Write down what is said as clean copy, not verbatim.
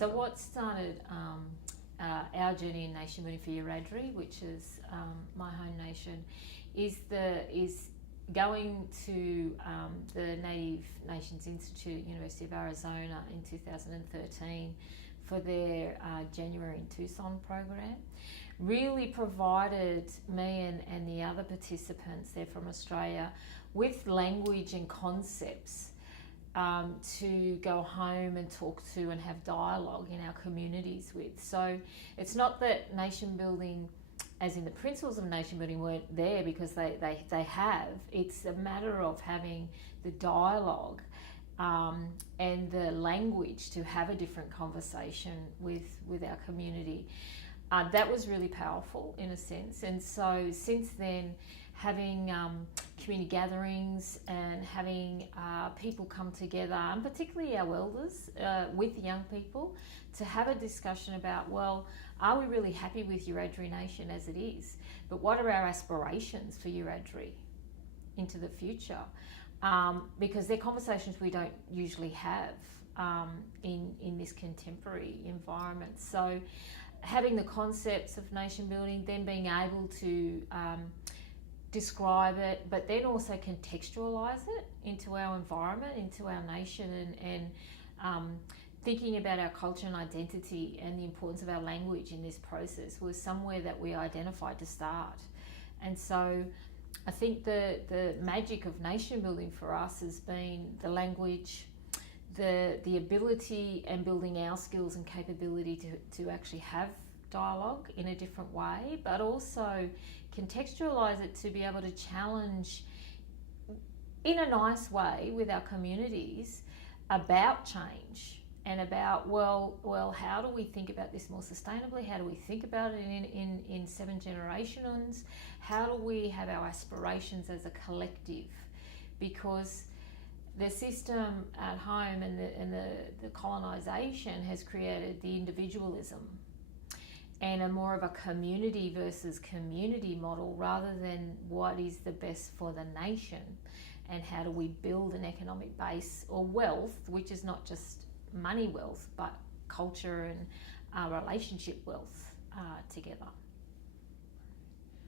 So what started our journey in nation building for Wiradjuri, which is my home nation, is going to the Native Nations Institute, University of Arizona in 2013 for their January in Tucson program. Really provided me and the other participants there from Australia with language and concepts to go home and talk to and have dialogue in our communities with. So it's not that nation building, as in the principles of nation building, weren't there, because they have. It's a matter of having the dialogue and the language to have a different conversation with our community. That was really powerful in a sense. And so since then, having community gatherings and having people come together, and particularly our elders with young people, to have a discussion about, well, are we really happy with Wiradjuri Nation as it is? But what are our aspirations for Wiradjuri into the future? Because they're conversations we don't usually have in this contemporary environment. So having the concepts of nation building, then being able to describe it, but then also contextualize it into our environment, into our nation, and thinking about our culture and identity and the importance of our language in this process was somewhere that we identified to start. And so I think the magic of nation building for us has been the language, the ability, and building our skills and capability to actually have dialogue in a different way, but also contextualize it to be able to challenge in a nice way with our communities about change and about, well, how do we think about this more sustainably? How do we think about it in 7 generations? How do we have our aspirations as a collective? Because the system at home and the colonisation has created the individualism and a more of a community versus community model, rather than what is the best for the nation, and how do we build an economic base or wealth, which is not just money wealth, but culture and relationship wealth together.